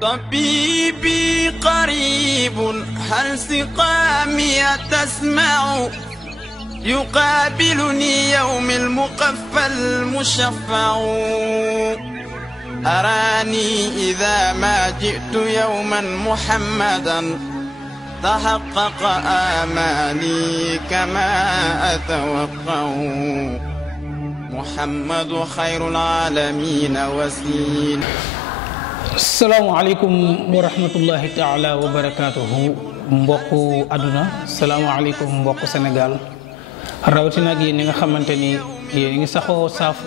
طبيبي قريب هل سقامي تسمع يقابلني يوم المقفى المشفع أراني إذا ما جئت يوما محمدا تحقق آمالي كما أتوقع محمد خير العالمين وسيل. salaamaaleykum wa rahmatullahi taala wa barakaatuhu mbokku àdduna salaamaaleykum mbokku Sénégal rawatina ak yéen ñi nga xamante ni yéen ngi saxoo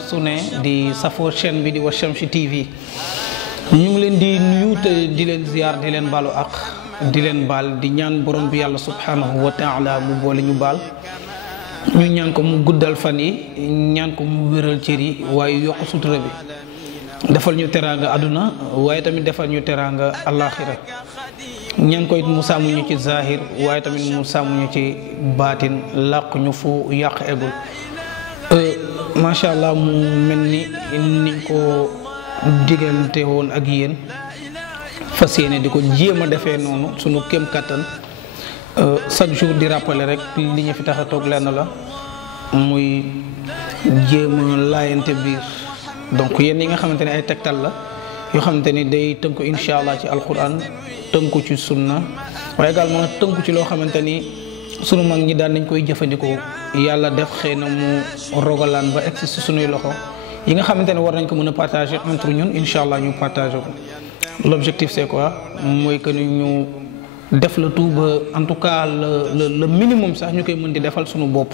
su ne di safoo chaîne bi di Washamsi TV ñu ngi leen di nuyu te di leen ziar di leen baalu ak di leen baal di ñaan borom bi yàlla subhanahu wa taala mu boole ñu baal ñu ñaan ko mu guddal fan yi ñaan ko mu wéral cër yi waaye yokk sutura bi defal ñu teraanga àdduna waaye tamit defal ñu teraanga alaxira ñaan ko it mu sàmm ñu ci zahir waaye tamit mu sàmm ñu ci baatin làq ñu fu yàq egul macha allah mu mel ni niñ ko diggante woon ak yéen fas yéene di ko jéem a defee noonu sunu kéem kattan chaque jour di rappeler rek li ñu fi tax a toog lenn la muy jéem a laayante biir. donc yéen yi nga xamante ne ay tegtal la yoo xamante ni day tënku incha allah ci alquran tënku ci sunna waaye également tënku ci loo xamante ni sunu mag ñi daan nañ koy jëfandikoo yàlla def xëy na mu rogalaan ba egsi si sunuy loxo yi nga xamante ne war nañ ko mën a partager entre ñun incha allah ñu partager ko. l'objectif c'est quoi mooy que ni ñu def la tout ba en tout cas le minimum sax ñu koy mën di defal sunu bopp.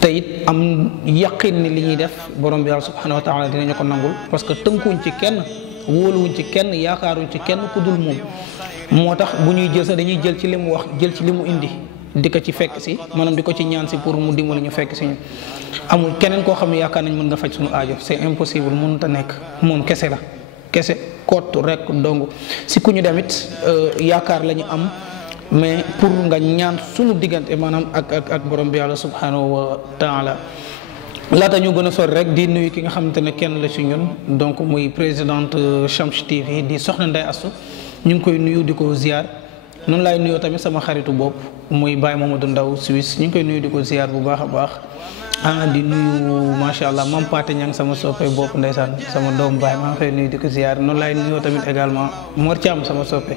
te it am yaqin ni li ñuy def borom bi yàlla subhanahu wa taala dinañu ko nangul parce que tënkuñ ci kenn wóoluwuñ ci kenn yaakaaruñ ci kenn ku dul moom moo tax bu ñuy jël sax dañuy jël ci li mu wax jël ci li mu indi di ko ci fekk si maanaam di ko ci ñaan si pour mu dimbali ñu fekk si ñu amul keneen koo xam ne yaakaar nañ mën nga faj suñu aajo c'est impossible mënut a nekk moom kese la kese kott rek dong si ku ñu demit yaakaar la ñu am mais pour nga ñaan sunu diggante maanaam ak borom bi yàlla subhanahu wa taala laata ñu gën a sori rek di nuyu ki nga xamante ne kenn la ci ñun donc muy présidente Washamsi TV di soxna Ndeye Astou ñu ngi koy nuyu di ko ziar noonu laay nuyoo tamit sama xaritu bopp muy Baye Mamadou Ndaw Suisse ñu ngi koy nuyu di ko ziar bu baax a baax di nuyu macha allah Mam Paate Ñang sama soppe bopp ndeysaan sama doom Baye maa ngi koy nuyu di ko ziar noonu laay nuyoo tamit également Mor Thiam sama soppe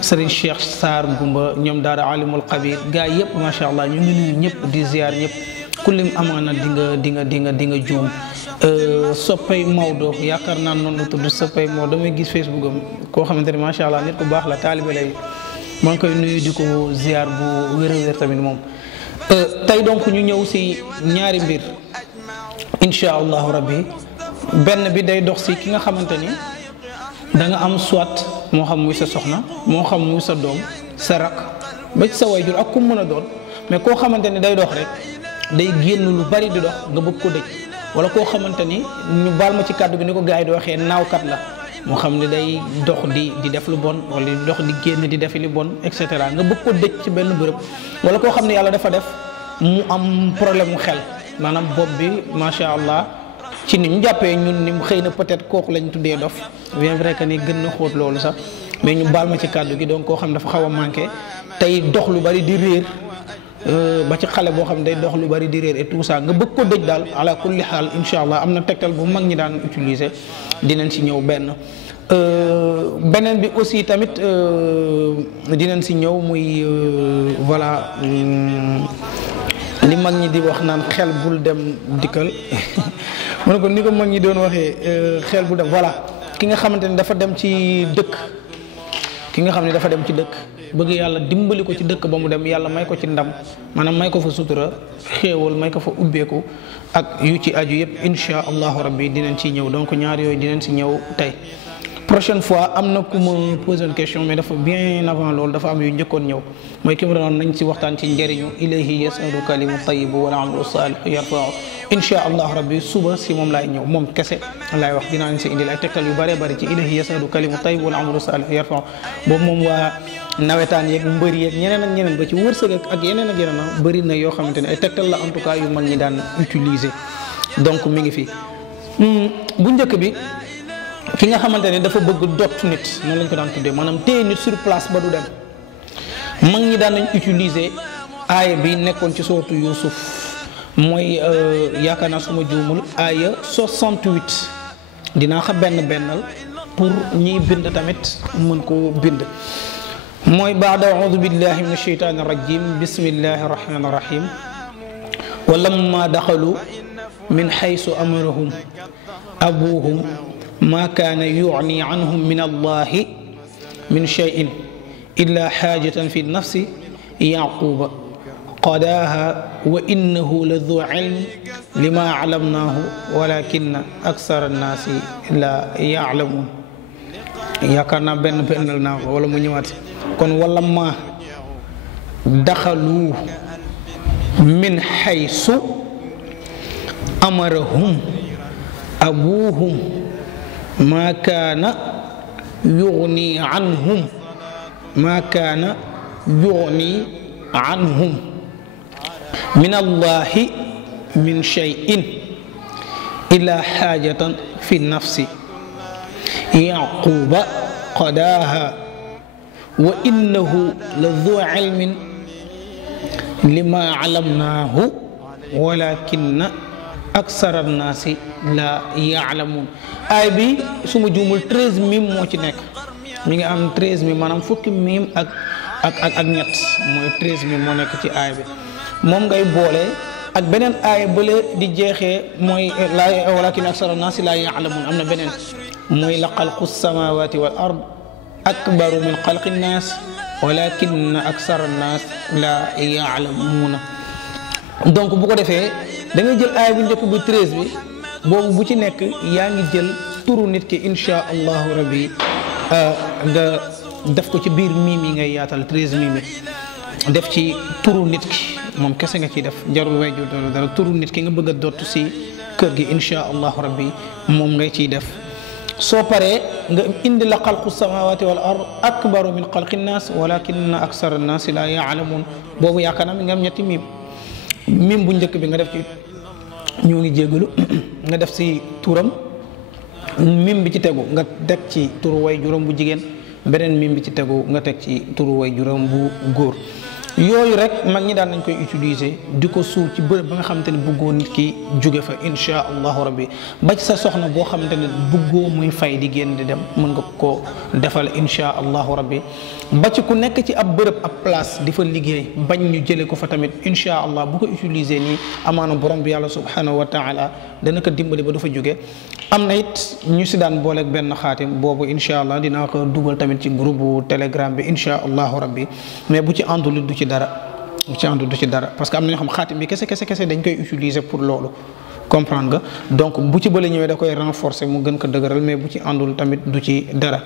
Serigne Cheikh Sarr Gumba ñoom daara alimul xabir gaa yëpp macha allah ñu ngi nuyu ñëpp di ziar ñëpp ku lim amaana di nga juum soppay Maodo yaakaar naa noonu la tudd soppay Maodo damay gis Facebook am koo xamante ne macha allah nit ku baax la taalibe lay maa ngi koy nuyu di ko ziar bu wér a wér tamit moom. tey donc ñu ñëw si ñaari mbir incha allahu rabbi benn bi day dox si ki nga xamante ni da nga am soit. moo xam muy sa soxna moo xam muy sa doom sa rak ba ci sa wayjur ak ku mën a doon mais koo xamante ni day dox rek day génn lu bari di dox nga bëgg ko dëj wala koo xamante ni ñu baal ma ci kàddu gi ni ko gars yi di waxee naawkat la moo xam ne day dox di def lu bon wala di dox di génn di defi lu bon et cetera nga bëgg ko dëj ci benn bërëb wala koo xam ne yàlla dafa def mu am problème mu xel maanaam bopp bi macha allah. ci ni ñu jàppee ñun ni xëy na peut-être kooku lañ tuddee dof bien vrai que ni gën na xóot loolu sax mais ñu baal ma ci kàddu gi donc koo xam dafa xaw a manqué tey dox lu bari di réer ba ci xale boo xam day dox lu bari di réer et tout ça nga bëgg ko dëj daal ala kulli xaal incha allah am na tegtal bu mag ñi daan utiliser dinañ si ñëw beneen bi aussi tamit dinañ si ñëw muy voilà li mag ñi di wax naan xel bul dem dikkal ma ne ko ni ko mag ñi doon waxee xel bul dem voilà ki nga xamante ni dafa dem ci dëkk bëgg yàlla dimbali ko ci dëkk ba mu dem yàlla may ko ci ndam maanaam may ko fa sutura xéewal may ko fa ubbeeku ak yu ci aju yëpp insha allahu rabbi dinañ ci ñëw donc ñaar yooyu dinañ ci ñëw tey. prochaine fois am na ku ma posé une question mais dafa bien avant loolu dafa am yu njëkkoon ñëw mooy ki ma doon nañ ci waxtaan ci njëriñu ilayhi yasadu kalimu tayibu wal amalu salih yarfa'u insha allah rabbi suba si moom laay ñëw moom kese laay wax dinaa leen si indil ay tegtal yu bëree bëri ci ilayhi yasadu kalimu tayibu wal amalu salih yarfa'u boobu moom waa nawetaan yeeg mbër yeeg ñeneen ak ñeneen ba ci wërsëg ak yeneen ak yeneen bëri na yoo xamante ne ay tegtal la en tout cas yu mag ñi daan utiliser donc mi ngi fi bu njëkk bi ki nga xamante ne dafa bëgg dott nit noonu lañ ko daan tuddee maanaam téye nit sur place ba du dem. mag ñi daan nañ utiliser aaya bi nekkoon ci sooratu Yuusuf mooy yaakaar naa suma juumul aaya 68 dinaa xa bennal pour ñiy bind tamit mën koo bind mooy baada audu billahi min asheytaani rajim bismillahi rahmani rahim wa lamma daxalu min xaysu amarahum abuhum ma kaana yugni anhum min allahi min cheyin illa xaajatan fi nafsi yaquba qadaaha wa innahu la du ilm lima alamnaahu walakinna aksara annaasi la yaalamuun yaakaar naa bennal naa ko wala mu ñëwaat kon wala ma daxalu min xaysu amarahum abuhum ma kaana yugni anhum ma kaana yugni anhum min allahi min cheyin ila xaajatan fi nafsi yaquba qadaaha wa innahu la du ilmin lima alamnaahu walakinna aksara annaasi la yaalamuun aay bi suma juumul 13 mim moo ci nekk mi ngi am 13 mim maanaam fukki mim ak ñett mooy 13 mim moo nekk ci aay bi moom ngay boole ak beneen aay bële di jeexee mooy laa walakin aksara annaasi la yaalamuun am na beneen mooy la xalqu samawati wal ard akbaru min xalqi nnaas walakin aksara nnaas la yaalamuuna donc bu ko defee da ngay jël aaya bu njëkk bu 13 bi boobu bu ci nekk yaa ngi jël turu nit ki insha allahu rabbi nga def ko ci biir miim yi ngay yaatal 13 miim yi def ci turu nit ki moom kese nga ciy def jarul wejju dara turu nit ki nga bëgg a dott si kër gi insha allahu rabbi moom ngay ciy def soo paree nga indi la xalqu samawati wal ard akbaru min xalqi nnaas walakin aksara nnaasi la yaalamuun boobu yaakaar naa mi nga am ñetti miim bu njëkk bi nga def ci ñoo ngi jégalu nga def si turam miim bi ci tegu nga teg ci turu way juróom bu jigéen beneen miim bi ci tegu nga teg ci turu way juróom bu góor yooyu rek mag ñi daan nañ koy utiliser di ko suul ci bërëb ba nga xamante ne bëggoo nit ki jóge fa insha allahu rabbi ba ci sa soxna boo xamante ne bëggoo muy fay di génn di dem mën nga ko defal insha allahu rabbi ba ci ku nekk ci ab bërëb ab place di fa liggéey bañ ñu jëlee ko fa tamit insha allah bu ko utiliser nii amaana borom bi yàlla subhanahu wa taala dana ko dimbali ba du fa jóge am na it ñu si daan booleeg benn xaatim boobu insha allah dinaa ko dugal tamit ci groupe telegram bi insha allahu rabbi mais bu ci àndul du ci dara parce que am na ñoo xam xaatim bi kese dañ koy utiliser pour loolu comprendre nga donc bu ci bële ñëwee da koy renforcer mu gën ko dëgëral mais bu ci àndul tamit du ci dara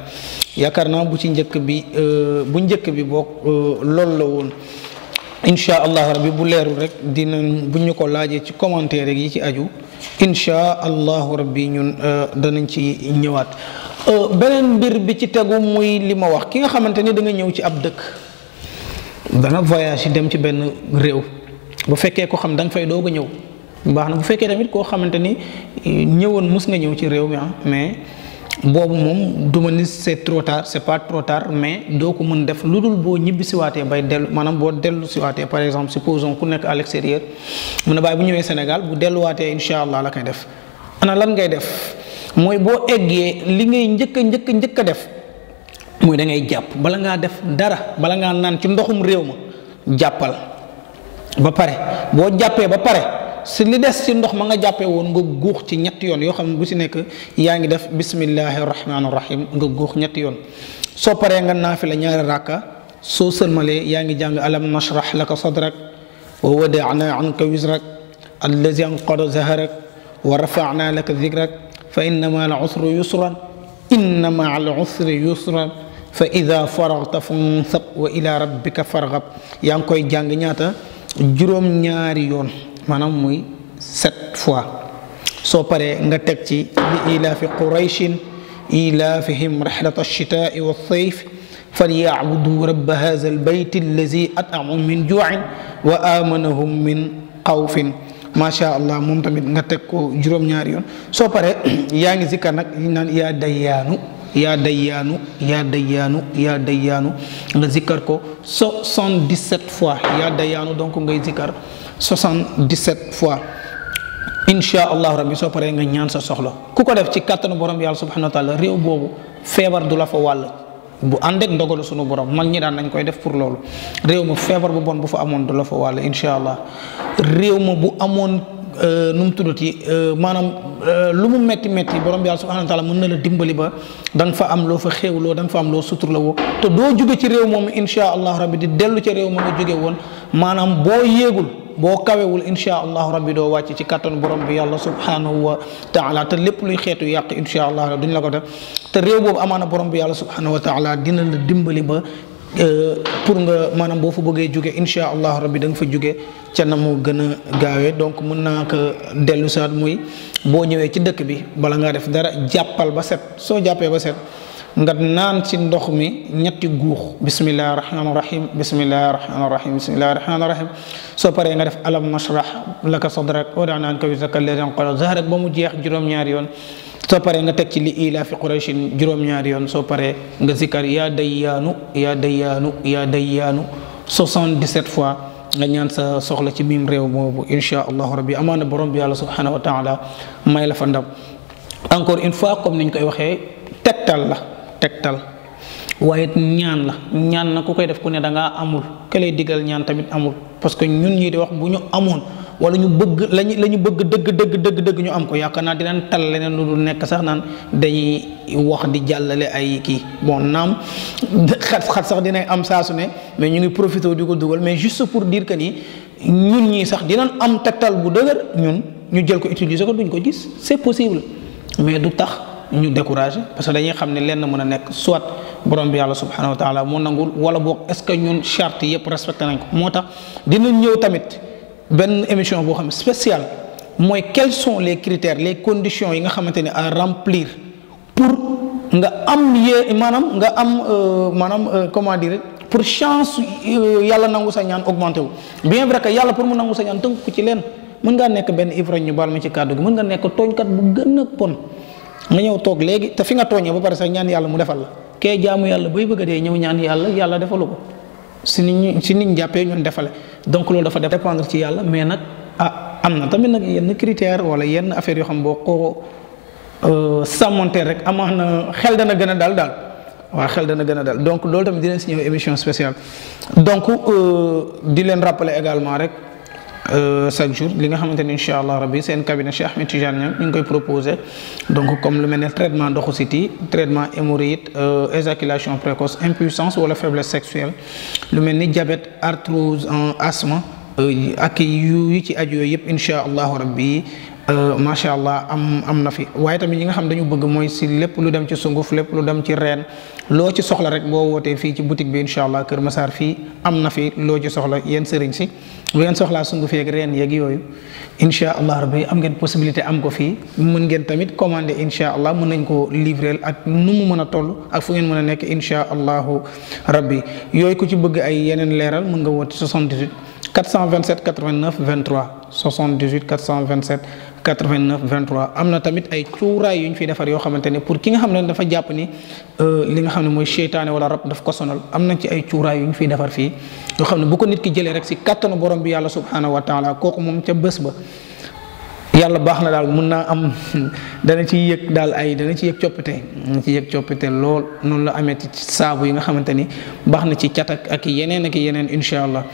yaakaar naa bu njëkk bi boog loolu la woon insha allah rabbi bu leerul rek dinañ bu ñu ko laajee ci commentaire yi ci aju insha allahu rabbi ñun danañ ci ñëwaat beneen mbir bi ci tegu muy li ma wax ki nga xamante ni da nga ñëw ci ab dëkk dana voyage yi dem ci benn réew bu fekkee ko xam da nga fay doog a ñëw baax na bu fekkee tamit koo xamante ni ñëwoon mus nga ñëw ci réew mi mais boobu moom du ma ni c'est trop tard c'est pas trop tard mais doo ko mën def lu dul boo ñibbi siwaatee bay dellu maanaam boo dellu siwaatee par exemple supposons ku nekk à l'extérieur mun na bàyyi bu ñëwee Sénégal bu delluwaatee insha allah la koy def ana lan ngay def mooy boo eggee li ngay njëkk a def mooy da ngay jàpp bala ngaa def dara bala ngaa naan ci ndoxum réew ma jàppal ba pare boo jàppee ba pare si li des ci ndox ma nga jàppee woon nga guux ci ñetti yoon yoo xam ne bu si nekk yaa ngi def bismillahi rahmaani rahim nga guux ñetti yoon soo paree nga naafila ñaari rakka soo sëlmalee yaa ngi jàng alam nashrah laka sadrak wa wada'na anka wizrak allazi anqada zahrak wa rafa'na laka dhikrak fa inna ma al usri yusran inna ma al usri yusran fa ida faragta fansab wa ila rabbika farghab yaa ngi koy jàng ñaata juróom-ñaari yoon maanaam muy 7 fois soo paree nga teg ci li ilaafi qurayshin ilaafihim rihlata ash-shitaa'i was-sayf falya'budu rabba haadha al-bayti allazi at'amahum min juu'in wa aamanahum min xawfin macha allah moom tamit nga teg ko juróom-ñaari yoon soo paree yaa ngi zikkar nag ñu naan yaa dayyaanu yaa dayyaanu yaa dayyaanu yaa dayyaanu nga zikkar ko 77 fois yaa dayyaanu donc ngay zikkar 77 fois insha allahu rabbi soo paree nga ñaan sa soxla ku ko def ci kàttanu borom yàlla subhanahu wa taala réew boobu feebar du la fa wàll bu ànd ak ndogalu sunu borom mag ñi daan nañ koy def pour loolu réew ma feebar bu bon bu fa amoon du la fa wàll insha allah réew ma bu amoon nu mu tuddati maanaam lu mu metti borom bi yàlla subhanahu wa taala mën na la dimbali ba da nga fa am loo fa xéewloo da nga fa am loo suturla woo te doo jóge ci réew moom insha allah rabbi di dellu ca réew ma nga jóge woon maanaam boo yéegul boo kawewul insha allah rabbi doo wàcc ci kattanu borom bi yàlla subhanahu wa taala te lépp luy xeetu yàq insha allah duñ la ko def te réew boobu amaana borom bi yàlla subhanahu wa taala dina la dimbali ba pour nga maanaam boo fa bëggee jóge insha allah rabbi da nga fa jóge ca na mu gën a gaawee donc mën naa ko dellu saat muy boo ñëwee ci dëkk bi bala ngaa def dara jàppal ba set soo jàppee ba set nga naan ci ndox mi ñetti guux bismillahi rahmaani rahim bismillahi rahmaani rahim bismillahi rahmaani rahim soo paree nga def alam nashrah laka sadrak wa wada'na anka wizraka alladhi anqadha dhahrak ba mu jeex juróom-ñaari yoon soo paree nga teg ci li ilaafi qurayshin juróom-ñaari yoon soo paree nga zikkar yaa dayyaanu yaa dayyaanu yaa dayyaanu 77 fois nga ñaan sa soxla ci miim réew boobu insha allahu rabbi amaana borom bi yàlla subhanahu wa taala may la fa ndam encore une fois comme niñ koy waxee tegtal waaye ñaan na ku koy def ku ne da ngaa amul ke lay digal ñaan tamit amul parce que ñun ñii di wax bu ñu amoon wala ñu bëgg la ñu bëgg dëgg ñu am ko yaakaar naa dinañ tal leneen lu dul nekk sax naan dañuy wax di jàllale ay kii bon naam xat sax dinañ am saa su ne mais ñu ngi profité di ko dugal mais juste pour dire que ni ñun ñii sax dinañ am tegtal bu dëgër ñun ñu jël ko utiliser ko duñ ko gis c'est possible mais du tax ñu découragé parce que dañuy xam ne lenn mën a nekk soit borom bi yàlla subhanahu wa taala moo nangul wala boog est ce que ñun charte yëpp respecté nañ ko moo tax dina ñëw tamit benn émission boo xam ne spéciale mooy quels sont les critères les conditions yi nga xamante ne à remplir pour nga am maanaam nga am comment dire pour chance yàlla nangu sa ñaan augmenté wu bien vrai que yàlla pour mu nangu sa ñaan tënk ko ci leen mën ngaa nekk benn ivrogne ñu baal ma ci kàddu gi mën nga nekk tooñkat bu gën a pon nga ñëw toog léegi te fi nga tooñee ba pare sax ñaan yàlla mu defal la kee jaamu yàlla bay bëgg a dee ñëw ñaan yàlla defalu ko si nit ñi jàppee ñun defale donc loolu dafa dépendre ci yàlla mais nag am na tamit nag yenn critères wala yenn affaires yoo xam boo ko sàmmontee rek amax na xel dana gën a daal waaw xel dana gën a dal donc loolu tamit dinañ si ñëw émission spéciale donc di leen rappeler également rek chaque jour li nga xamante ni incha allah rabbi seen cabinet Cheikh Ahmed Tidiane Niang ñu ngi koy proposé donc comme lu mel ne traitement ndoxu siti traitement hémorroïde éjaculation précoce impuissance wala faiblesse sexuelle lu mel ni diabète arthrose asthme ak yu ci aju yooyu yëpp incha allahu rabbi macha allah am na fi waaye tamit ñi nga xam dañu bëgg mooy si lépp lu dem ci sunguf lépp lu dem ci reen loo ci soxla rek boo wootee fii ci boutique bi incha allah Kër Massar fii am na fi loo ci soxla yéen sëriñ si bu ngeen soxlaa sunguf yeeg reen yeeg yooyu incha allah rabbi am ngeen possibilité am ko fii mën ngeen tamit commander incha allah mën nañ ko livrer ak nu mu mën a toll ak fu ngeen mën a nekk incha allahu rabbi yooyu ku ci bëgg ay yeneen leeral mën nga woote 78 427 89 23 78 427 89 23 am na tamit ay cuuraay yu ñu fiy defar yoo xamante ne pour ki nga xam ne dafa jàpp ni li nga xam ne mooy seytaane wala rab daf ko sonal am nañ ci ay cuuraay yu ñu fiy defar fii yoo xam ne bu ko nit ki jëlee rek si kattanu borom bi yàlla subhanahu wa taala kooku moom ca bés ba yàlla baax na daal mën naa am dana ci yëg daal dana ci yëg coppite lool noonu la amee ci saabu yi nga xamante ni baax na ci catak ak yeneen incha allah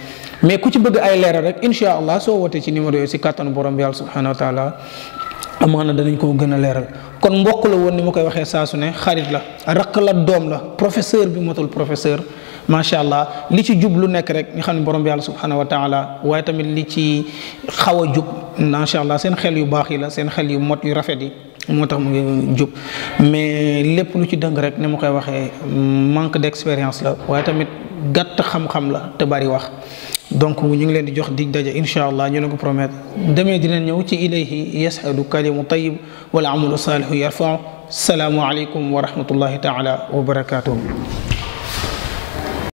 mais ku ci bëgg ay leeral rek incha allah soo wootee ci numéro yooyu si kattanu borom bi yàlla subhanahu wa taala amaana danañ ko gën a leeral kon mbokk la woon ni ma koy waxee saa su ne xarit la rakk la doom la professeur bi motul professeur macha allah li ci jub lu nekk rek ñu xam ne borom bi yàlla subhanahu wa taala waaye tamit li ci xaw a jub macha allah seen xel yu baax yi la seen xel yu mot yu rafet yi moo tax mu ngi jub mais lépp lu ci dëng rek ni ma koy waxee manque d'expérience la waaye tamit gàtt xam-xam la te bari wax donc ñu ngi leen di jox dig daje incha allah ñu leen ko promettre demee dinañ ñëw ci ilayhi yashadu kalimu tayyib wal amalu salihu yarfa'u salaamu aleykum wa rahmatullahi taala wa barakatuhu